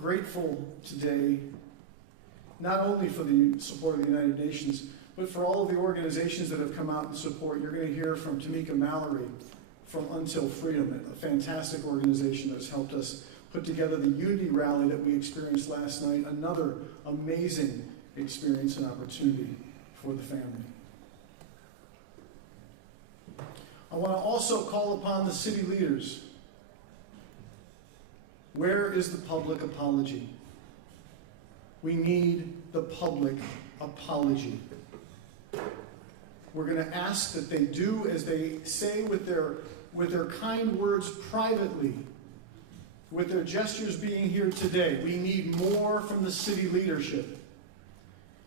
grateful today, not only for the support of the United Nations, but for all of the organizations that have come out in support. You're going to hear from Tamika Mallory from Until Freedom, a fantastic organization that's helped us put together the Unity Rally that we experienced last night, another amazing experience and opportunity for the family. I want to also call upon the city leaders. Where is the public apology? We need the public apology. We're going to ask that they do as they say with their kind words privately, with their gestures being here today. We need more from the city leadership.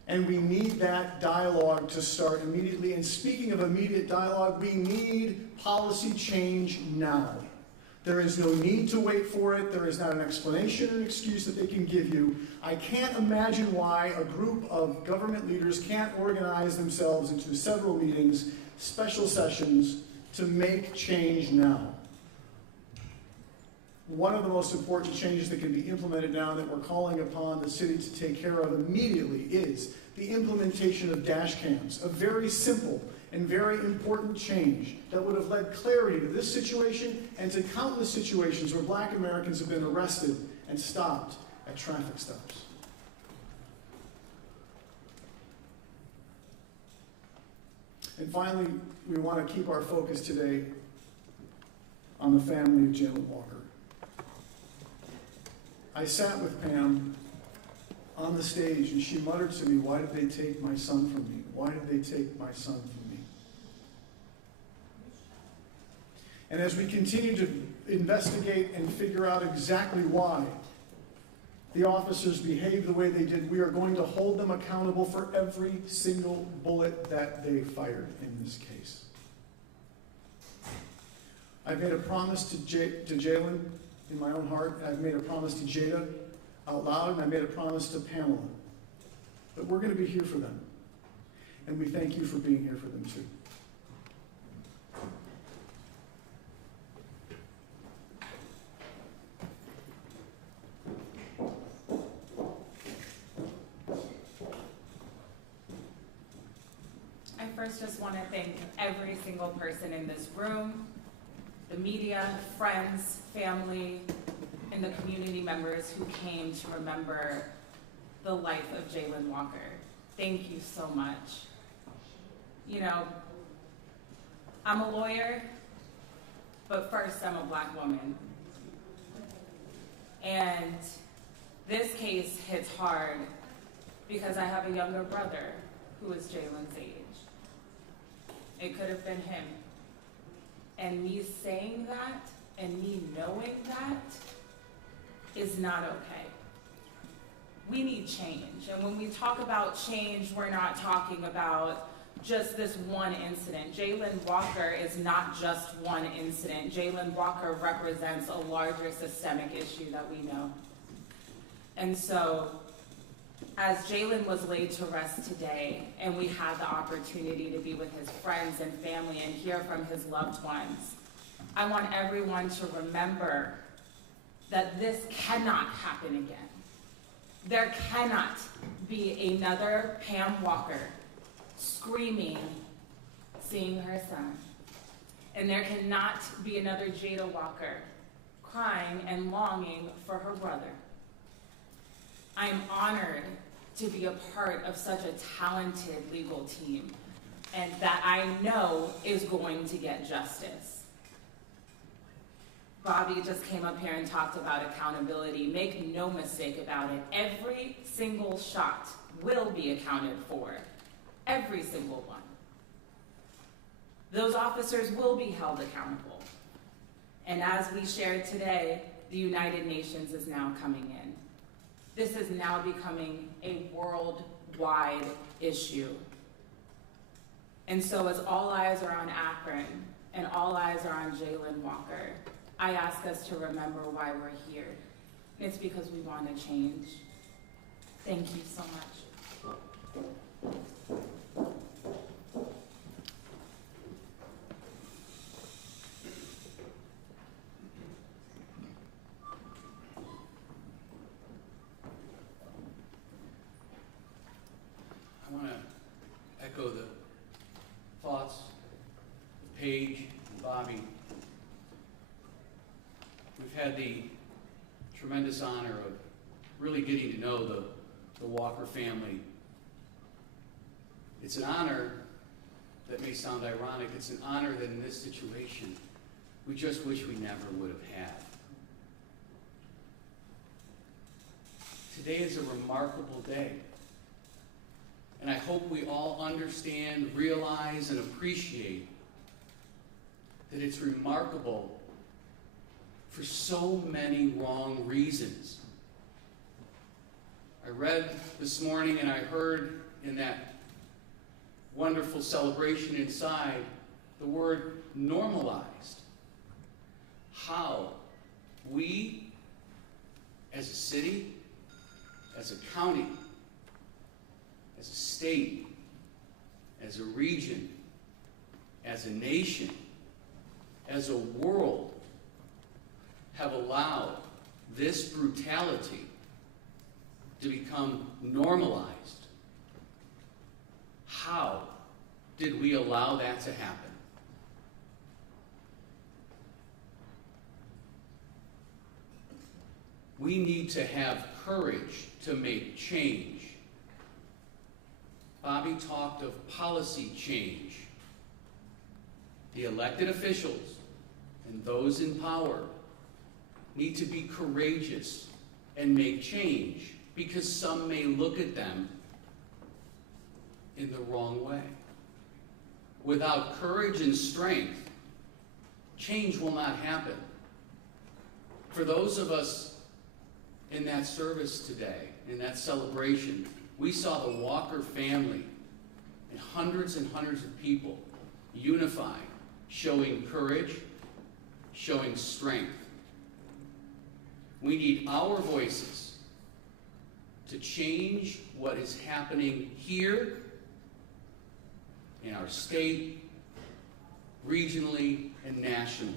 And we need that dialogue to start immediately. And speaking of immediate dialogue, we need policy change now. There is no need to wait for it. There is not an explanation or an excuse that they can give you. I can't imagine why a group of government leaders can't organize themselves into several meetings, special sessions, to make change now. One of the most important changes that can be implemented now that we're calling upon the city to take care of immediately is the implementation of dash cams, a very simple and very important change that would have led clarity to this situation and to countless situations where Black Americans have been arrested and stopped at traffic stops. And finally, we want to keep our focus today on the family of Jayland Walker. I sat with Pam on the stage and she muttered to me, "Why did they take my son from me? Why did they take my son from me?" And as we continue to investigate and figure out exactly why the officers behaved the way they did, we are going to hold them accountable for every single bullet that they fired in this case. I've made a promise to Jayland in my own heart. I've made a promise to Jada out loud, and I made a promise to Pamela. But we're going to be here for them. And we thank you for being here for them too. I first just want to thank every single person in this room, the media, friends, family, and the community members who came to remember the life of Jayland Walker. Thank you so much. You know, I'm a lawyer, but first I'm a Black woman. And this case hits hard because I have a younger brother who is Jayland's age. It could have been him. And me saying that and me knowing that is not okay. We need change. And when we talk about change, we're not talking about just this one incident. Jayland Walker is not just one incident. Jayland Walker represents a larger systemic issue that we know. And so, as Jayland was laid to rest today, and we had the opportunity to be with his friends and family and hear from his loved ones, I want everyone to remember that this cannot happen again. There cannot be another Pam Walker screaming, seeing her son. And there cannot be another Jada Walker crying and longing for her brother. I am honored to be a part of such a talented legal team, and that I know is going to get justice. Bobby just came up here and talked about accountability. Make no mistake about it. Every single shot will be accounted for. Every single one. Those officers will be held accountable. And as we shared today, the United Nations is now coming in. This is now becoming a worldwide issue. And so as all eyes are on Akron and all eyes are on Jayland Walker, I ask us to remember why we're here. It's because we want to change. Thank you so much. the tremendous honor of really getting to know the Walker family. It's an honor that may sound ironic. It's an honor that in this situation, we just wish we never would have had. Today is a remarkable day. And I hope we all understand, realize, and appreciate that it's remarkable for so many wrong reasons. I read this morning and I heard in that wonderful celebration inside the word normalized. How we, as a city, as a county, as a state, as a region, as a nation, as a world, have allowed this brutality to become normalized. How did we allow that to happen? We need to have courage to make change. Bobby talked of policy change. The elected officials and those in power need to be courageous and make change, because some may look at them in the wrong way. Without courage and strength, change will not happen. For those of us in that service today, in that celebration, we saw the Walker family and hundreds of people unified, showing courage, showing strength. We need our voices to change what is happening here in our state, regionally, and nationally.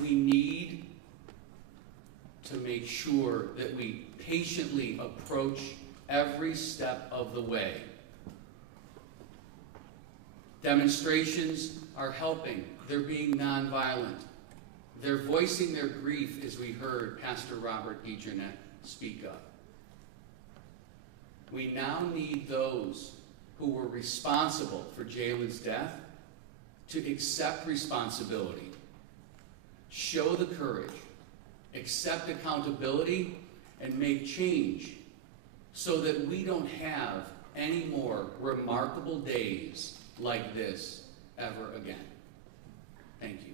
We need to make sure that we patiently approach every step of the way. Demonstrations are helping. They're being nonviolent. They're voicing their grief, as we heard Pastor Robert DeJarnette speak of. We now need those who were responsible for Jayland's death to accept responsibility, show the courage, accept accountability, and make change so that we don't have any more remarkable days like this ever again. Thank you.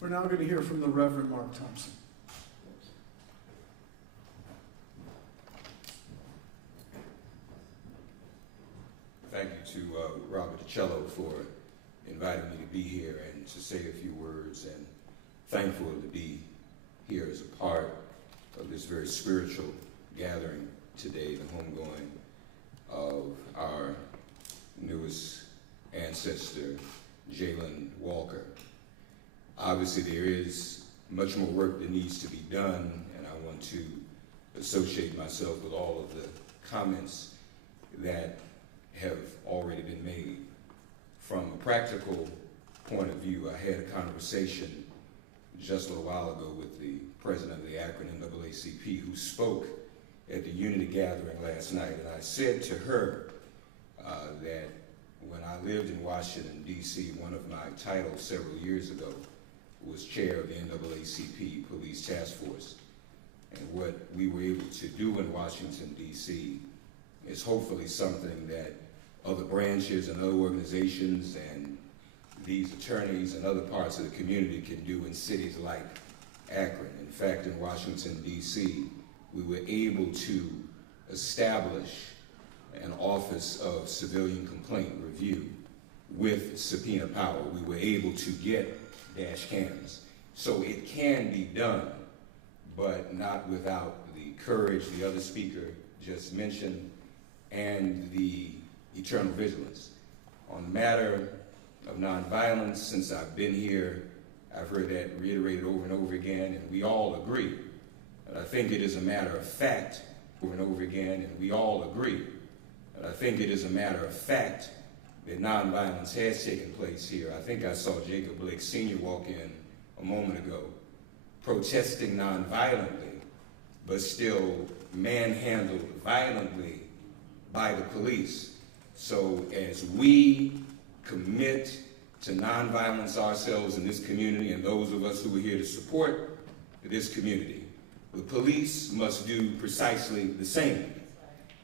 We're now going to hear from the Reverend Mark Thompson. Thank you to Robert DiCello for inviting me to be here and to say a few words, and thankful to be here as a part of this very spiritual gathering today, the homegoing of our newest ancestor, Jayland Walker. Obviously, there is much more work that needs to be done, and I want to associate myself with all of the comments that have already been made. From a practical point of view, I had a conversation just a little while ago with the president of the Akron NAACP, who spoke at the Unity Gathering last night, and I said to her that when I lived in Washington, D.C., one of my titles several years ago was chair of the NAACP Police Task Force. And what we were able to do in Washington, D.C. is hopefully something that other branches and other organizations and these attorneys and other parts of the community can do in cities like Akron. In fact, in Washington, D.C., we were able to establish an Office of Civilian Complaint Review with subpoena power. We were able to get dash cams. So it can be done, but not without the courage the other speaker just mentioned and the eternal vigilance On the matter of nonviolence, since I've been here, I've heard that reiterated over and over again, and we all agree. And I think it is a matter of fact, over and over again, and we all agree. And I think it is a matter of fact that nonviolence has taken place here. I think I saw Jacob Blake Sr. walk in a moment ago, protesting nonviolently, but still manhandled violently by the police. So as we commit to nonviolence ourselves in this community, and those of us who are here to support this community, the police must do precisely the same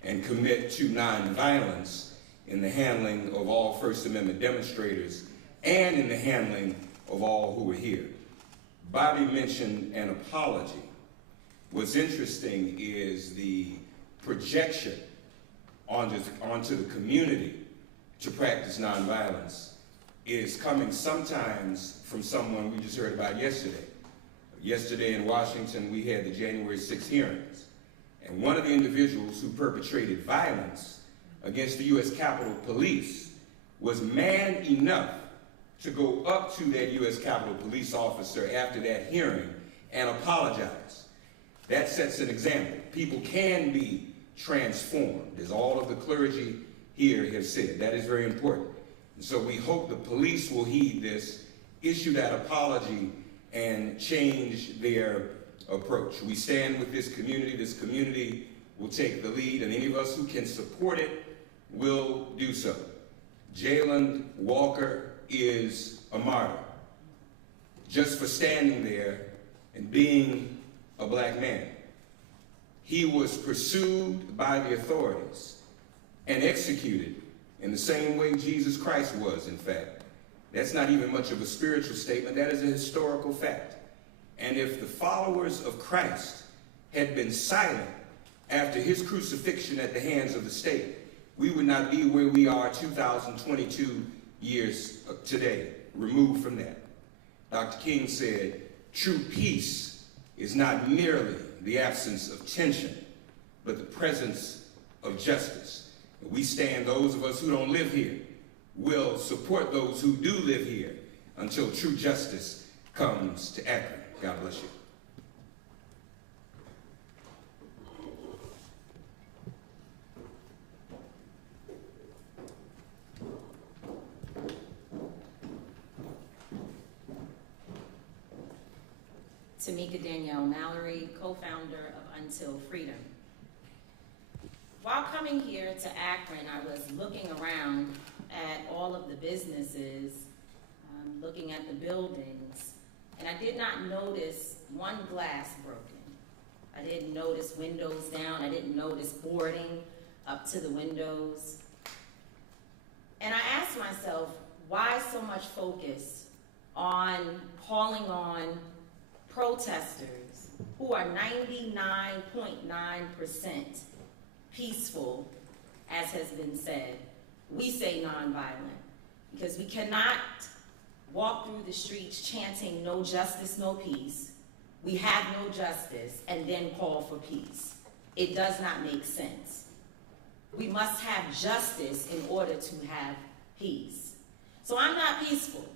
and commit to nonviolence in the handling of all First Amendment demonstrators and in the handling of all who are here. Bobby mentioned an apology. What's interesting is the projection onto the community to practice nonviolence is coming sometimes from someone we just heard about yesterday. Yesterday in Washington, we had the January 6th hearings, and one of the individuals who perpetrated violence against the U.S. Capitol Police was man enough to go up to that U.S. Capitol Police officer after that hearing and apologize. That sets an example. People can be transformed, as all of the clergy here have said. That is very important. And so we hope the police will heed this, issue that apology, and change their approach. We stand with this community. This community will take the lead, and any of us who can support it will do so. Jayland Walker is a martyr, just for standing there and being a black man. He was pursued by the authorities and executed in the same way Jesus Christ was, in fact. That's not even much of a spiritual statement, that is a historical fact. And if the followers of Christ had been silent after his crucifixion at the hands of the state, we would not be where we are 2022 years today, removed from that. Dr. King said, true peace is not merely the absence of tension, but the presence of justice. We stand, those of us who don't live here, will support those who do live here until true justice comes to Akron. God bless you. Tamika Danielle Mallory, co-founder of Until Freedom. While coming here to Akron, I was looking around at all of the businesses, looking at the buildings, and I did not notice one glass broken. I didn't notice windows down. I didn't notice boarding up to the windows. And I asked myself, why so much focus on calling on protesters who are 99.9% peaceful, as has been said? We say nonviolent, because we cannot walk through the streets chanting no justice, no peace. We have no justice and then call for peace. It does not make sense. We must have justice in order to have peace. So I'm not peaceful.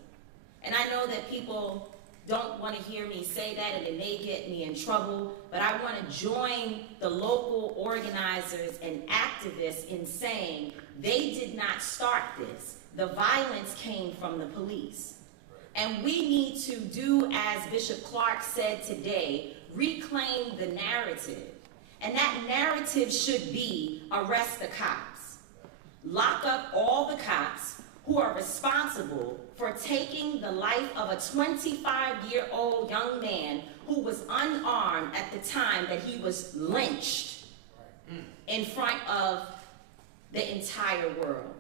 And I know that people don't want to hear me say that, and it may get me in trouble, but I want to join the local organizers and activists in saying they did not start this. The violence came from the police. And we need to do, as Bishop Clark said today, reclaim the narrative. And that narrative should be arrest the cops. Lock up all the cops who are responsible for taking the life of a 25-year-old young man who was unarmed at the time that he was lynched in front of the entire world.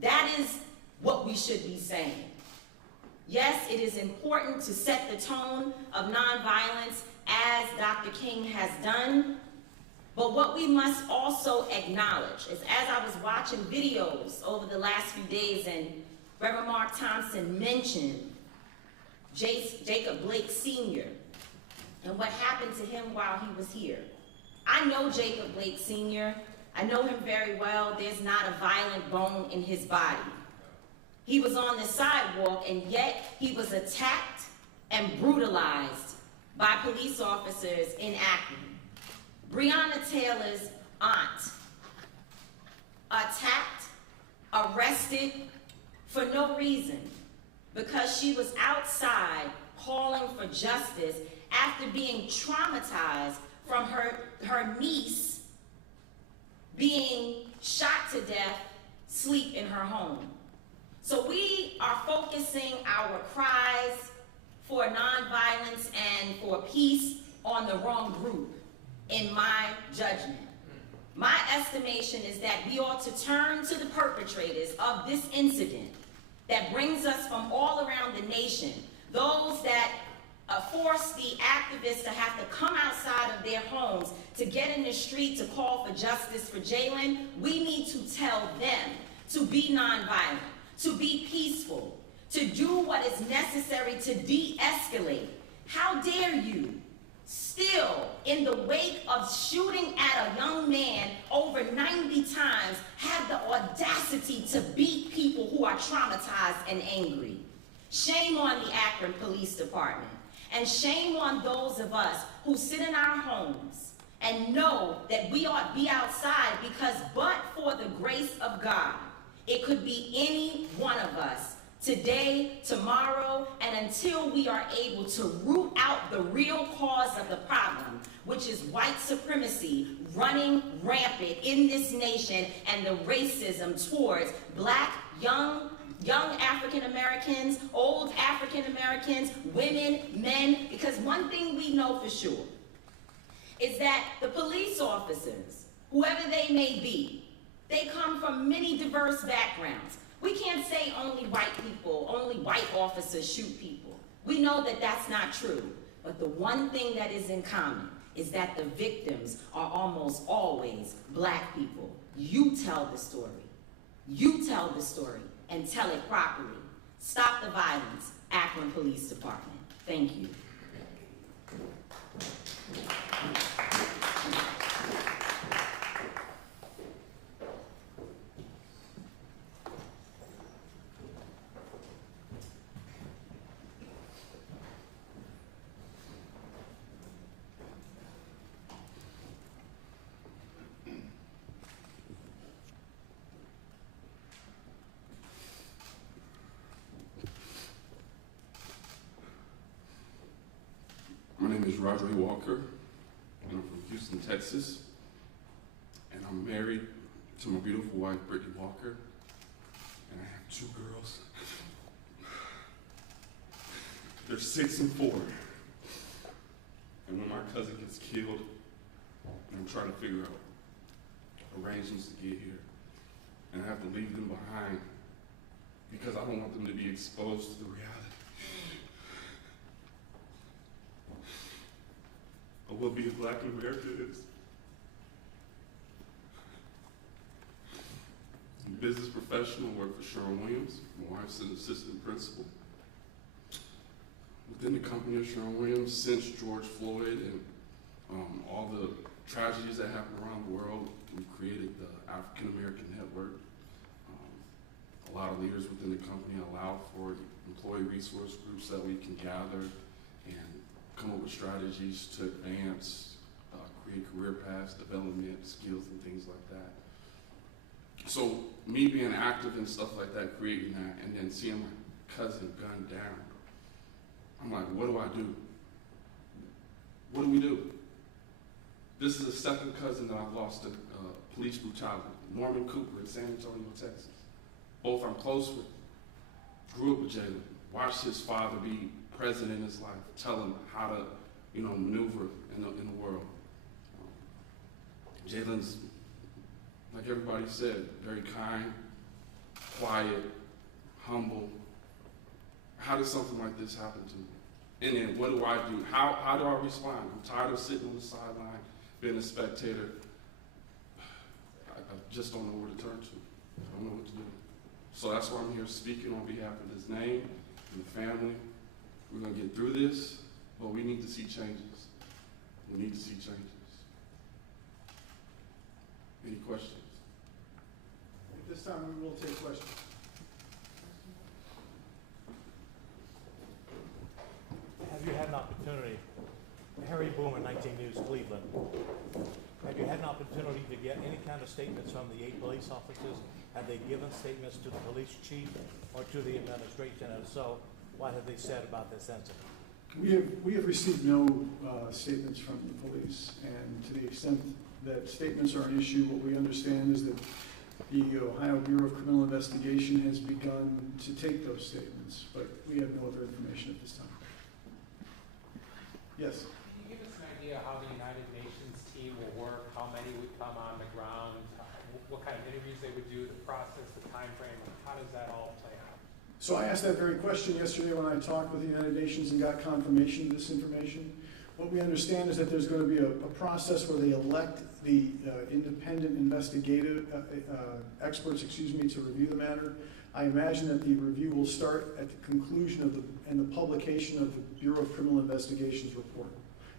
That is what we should be saying. Yes, it is important to set the tone of nonviolence, as Dr. King has done, but what we must also acknowledge is, as I was watching videos over the last few days, and Reverend Mark Thompson mentioned Jacob Blake Sr. and what happened to him while he was here. I know Jacob Blake Sr. I know him very well. There's not a violent bone in his body. He was on the sidewalk, and yet he was attacked and brutalized by police officers in Akron. Breonna Taylor's aunt, attacked, arrested for no reason, because she was outside calling for justice after being traumatized from her niece being shot to death, sleep in her home. So we are focusing our cries for nonviolence and for peace on the wrong group, in my judgment. My estimation is that we ought to turn to the perpetrators of this incident that brings us from all around the nation, those that force the activists to have to come outside of their homes to get in the street to call for justice for Jayland. We need to tell them to be nonviolent, to be peaceful, to do what is necessary to de-escalate. How dare you still, in the wake of shooting at a young man over 90 times, have the audacity to beat people who are traumatized and angry? Shame on the Akron Police Department, and shame on those of us who sit in our homes and know that we ought to be outside, because but for the grace of God, it could be any one of us today, tomorrow, and until we are able to root out the real cause of the problem, which is white supremacy running rampant in this nation and the racism towards black, young African Americans, old African Americans, women, men, because one thing we know for sure is that the police officers, whoever they may be, they come from many diverse backgrounds. We can't say only white people, only white officers shoot people. We know that that's not true. But the one thing that is in common is that the victims are almost always black people. You tell the story. You tell the story and tell it properly. Stop the violence, Akron Police Department. Thank you. My name is Jayland Walker, and I'm from Houston, Texas, and I'm married to my beautiful wife, Brittany Walker, and I have 2 girls. They're 6 and 4, and when my cousin gets killed, I'm trying to figure out arrangements to get here, and I have to leave them behind because I don't want them to be exposed to the reality of what being black in America is. I'm a business professional, work for Sherwin Williams. My wife's an assistant principal. Within the company of Sherwin Williams, since George Floyd and all the tragedies that happen around the world, we created the African American Network. A lot of leaders within the company allow for employee resource groups that we can gather and come up with strategies to advance, create career paths, development, skills, and things like that. So me being active and stuff like that, creating that, and then seeing my cousin gunned down, I'm like, what do I do? What do we do? This is the second cousin that I've lost to police brutality. Norman Cooper in San Antonio, Texas. Both I'm close with. Grew up with Jayland. Watched his father be present in his life, tell him how to, maneuver in the world. Jayland's, like everybody said, very kind, quiet, humble. How did something like this happen to me? And then what do I do? How do I respond? I'm tired of sitting on the sideline, being a spectator. I just don't know where to turn to. I don't know what to do. So that's why I'm here speaking on behalf of his name and the family. We're going to get through this, but we need to see changes. We need to see changes. Any questions? At this time, we will take questions. Have you had an opportunity, Harry Boomer, 19 News, Cleveland, have you had an opportunity to get any kind of statements from the 8 police officers? Have they given statements to the police chief or to the administration? And if so, what have they said about this incident? We have received no statements from the police, and to the extent that statements are an issue, what we understand is that the Ohio Bureau of Criminal Investigation has begun to take those statements, but we have no other information at this time. Yes? Can you give us an idea how the United Nations team will work, how many would come on the ground, what kind of interviews they would do, the process, the time frame, how does that all play out? So I asked that very question yesterday when I talked with the United Nations and got confirmation of this information. What we understand is that there's going to be a process where they elect the independent investigative experts, to review the matter. I imagine that the review will start at the conclusion of the publication of the Bureau of Criminal Investigations report.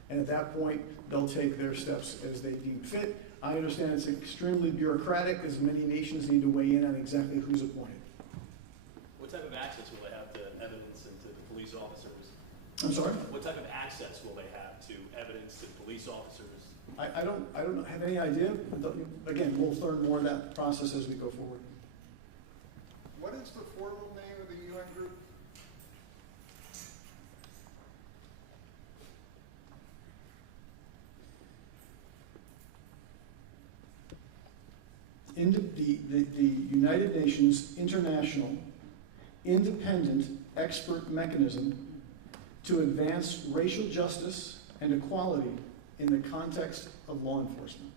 And at that point, they'll take their steps as they deem fit. I understand it's extremely bureaucratic, as many nations need to weigh in on exactly who's appointed. What type of access will they have to evidence and to the police officers? I'm sorry? What type of access will they have to evidence to police officers? I don't have any idea. Again, we'll learn more of that process as we go forward. What is the formal name of the UN group? The United Nations International Independent Expert Mechanism to Advance Racial Justice and Equality in the Context of Law Enforcement.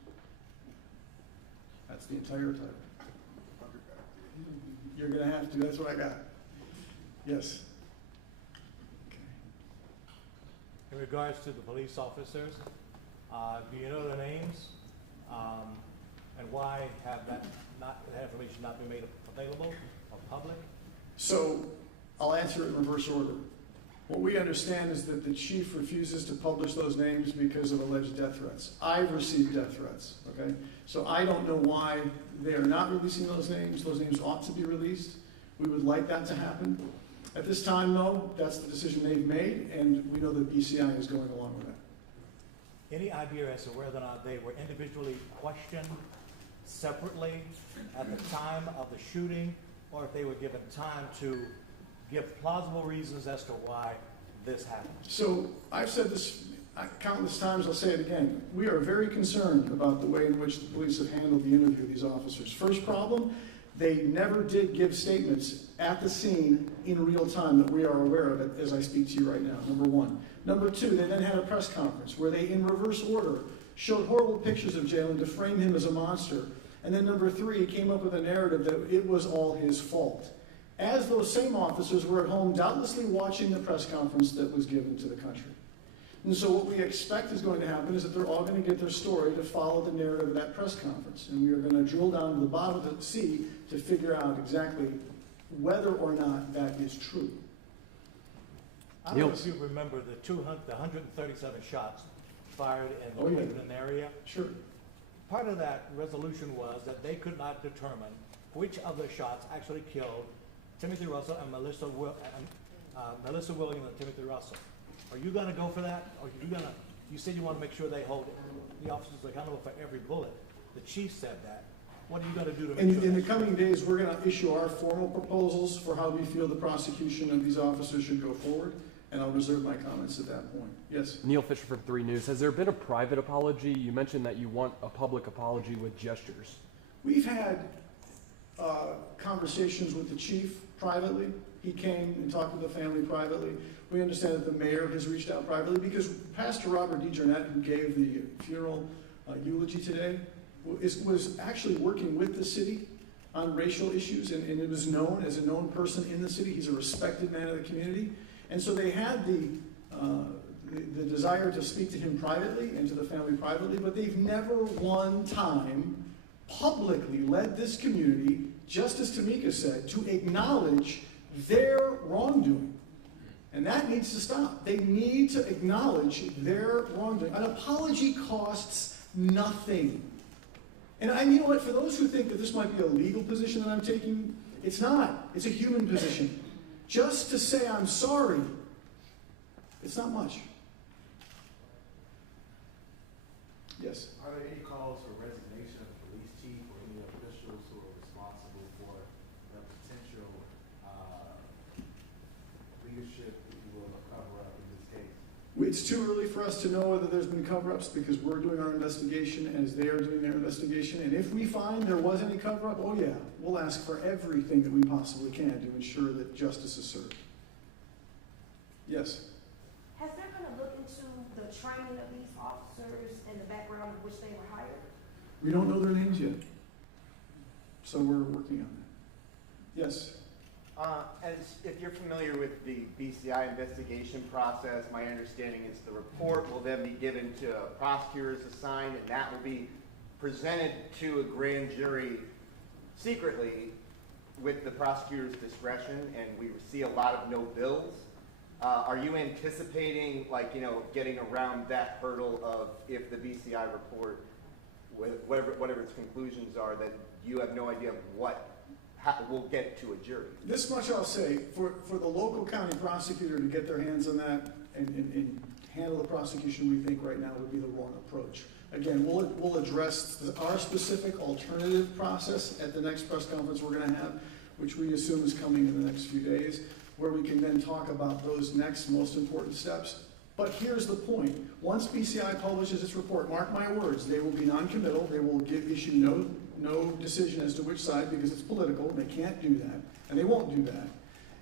That's the entire title. You're going to have to, that's what I got. Yes. Okay. In regards to the police officers, do you know the names? And why have that information not been made available or public? So I'll answer it in reverse order. What we understand is that the chief refuses to publish those names because of alleged death threats. I've received death threats, okay? So I don't know why they are not releasing those names. Those names ought to be released. We would like that to happen. At this time, though, that's the decision they've made, and we know that BCI is going along with that. Any idea as to whether or not they were individually questioned separately at the time of the shooting, or if they were given time to give plausible reasons as to why this happened? So I've said this countless times, I'll say it again. We are very concerned about the way in which the police have handled the interview of these officers. First problem, they never did give statements at the scene in real time that we are aware of it as I speak to you right now, number one. Number two, they then had a press conference where they, in reverse order, showed horrible pictures of Jayland to frame him as a monster. And then number three, came up with a narrative that it was all his fault. As those same officers were at home doubtlessly watching the press conference that was given to the country. And so what we expect is going to happen is that they're all going to get their story to follow the narrative of that press conference. And we are going to drill down to the bottom of the sea to figure out exactly whether or not that is true. I don't know if you remember the 137 shots fired in the Cleveland area. Sure. Part of that resolution was that they could not determine which of the shots actually killed Timothy Russell and Melissa Williams and Timothy Russell. Are you going to go for that? Or are you going to? You said you want to make sure they hold the officers accountable for every bullet. The chief said that. What are you going to do to make sure? In the coming days, we're going to issue our formal proposals for how we feel the prosecution of these officers should go forward, and I'll reserve my comments at that point. Yes? Neil Fisher from 3 News. Has there been a private apology? You mentioned that you want a public apology with gestures. We've had conversations with the chief privately. He came and talked with the family privately. We understand that the mayor has reached out privately because Pastor Robert DeJarnette, who gave the funeral eulogy today, was actually working with the city on racial issues, and it was known as a known person in the city. He's a respected man of the community. And so they had the desire to speak to him privately and to the family privately, but they've never one time publicly led this community, just as Tamika said, to acknowledge their wrongdoing. And that needs to stop. They need to acknowledge their wrongdoing. An apology costs nothing. And you know what, for those who think that this might be a legal position that I'm taking, it's not. It's a human position. Just to say I'm sorry It's not much. Yes? Are there any calls for resignation of the police chief or any officials who are responsible for the potential leadership, if you will, or cover-up in this case? It's too early for us to know whether there's been cover-ups because we're doing our investigation as they are doing their investigation. And if we find there was any cover-up, oh yeah, we'll ask for everything that we possibly can to ensure that justice is served. Yes? Has there been a look into the training of these officers and the background of which they were hired? We don't know their names yet. So we're working on that. Yes? As if you're familiar with the BCI investigation process, my understanding is the report will then be given to prosecutors assigned, and that will be presented to a grand jury secretly with the prosecutor's discretion, and we see a lot of no bills. Are you anticipating, like, you know, getting around that hurdle of if the BCI report, whatever its conclusions are, that you have no idea what will get to a jury? This much I'll say, for the local county prosecutor to get their hands on that and handle the prosecution, we think right now would be the wrong approach. Again, we'll address our specific alternative process at the next press conference we're going to have, which we assume is coming in the next few days, where we can then talk about those next most important steps. But here's the point. Once BCI publishes its report, mark my words, they will be non-committal. They will issue no decision as to which side because it's political. They can't do that, and they won't do that.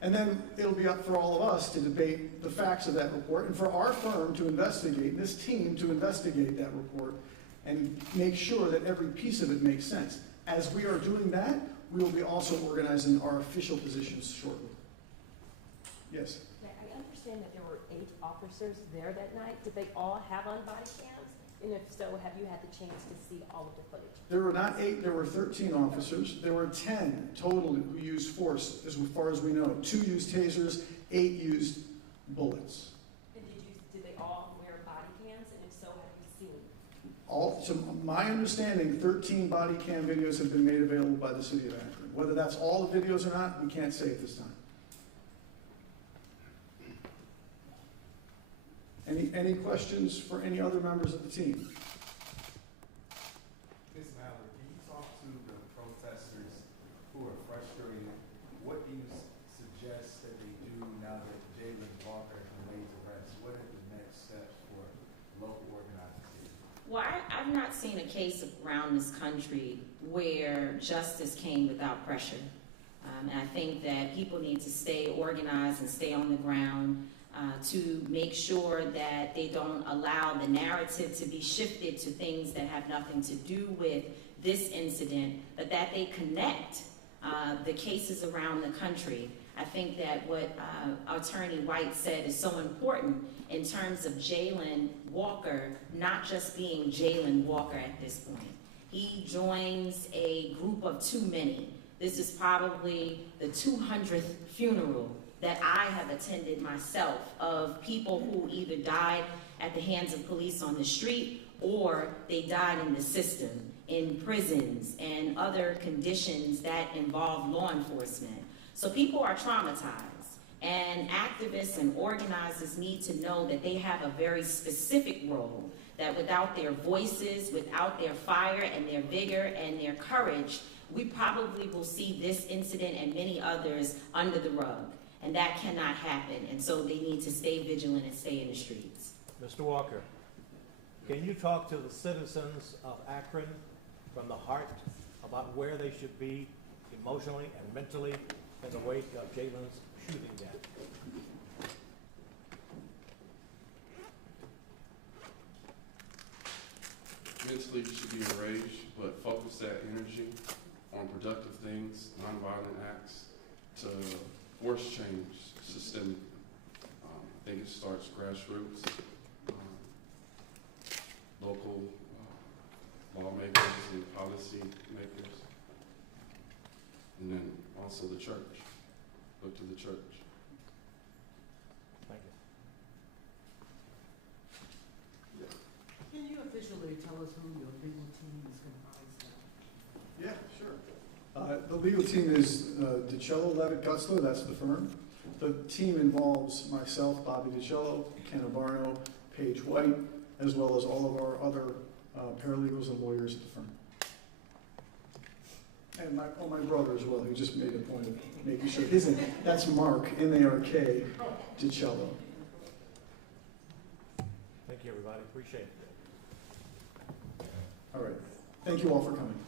And then it'll be up for all of us to debate the facts of that report and for our firm to investigate, this team to investigate that report and make sure that every piece of it makes sense. As we are doing that, we will be also organizing our official positions shortly. Yes? I understand that there were 8 officers there that night. Did they all have on body cams? And if so, have you had the chance to see all of the footage? There were not 8, there were 13 officers. There were 10 total who used force, as far as we know. 2 used tasers, 8 used bullets. And did they all wear body cams? And if so, have you seen? To my understanding, 13 body cam videos have been made available by the city of Akron. Whether that's all the videos or not, we can't say at this time. Any questions for any other members of the team? Ms. Mallard, can you talk to the protesters who are frustrated? What do you suggest that they do now that Jayland Walker has been laid to rest? What are the next steps for local organizers? Well, I've not seen a case around this country where justice came without pressure. And I think that people need to stay organized and stay on the ground to make sure that they don't allow the narrative to be shifted to things that have nothing to do with this incident, but that they connect the cases around the country. I think that what Attorney White said is so important in terms of Jayland Walker not just being Jayland Walker at this point. He joins a group of too many. This is probably the 200th funeral that I have attended myself of people who either died at the hands of police on the street or they died in the system, in prisons and other conditions that involve law enforcement. So people are traumatized, and activists and organizers need to know that they have a very specific role, that without their voices, without their fire and their vigor and their courage, we probably will see this incident and many others under the rug. And that cannot happen. And so they need to stay vigilant and stay in the streets. Mr. Walker, can you talk to the citizens of Akron from the heart about where they should be emotionally and mentally in the wake of Jayland's shooting death? Mentally, you should be enraged, but focus that energy on productive things, nonviolent acts, to force change systemically. I think it starts grassroots, local lawmakers and policy makers, and then also the church. Look to the church. Thank you. Can you officially tell us who your legal team is comprised of? Yeah, sure. The legal team is DiCello, Levitt, Gutzler, that's the firm. The team involves myself, Bobby DiCello, Ken Abarno, Paige White, as well as all of our other paralegals and lawyers at the firm. And my brother as well, who just made a point of making sure that's Mark, M-A-R-K, DiCello. Thank you, everybody. Appreciate it. All right. Thank you all for coming.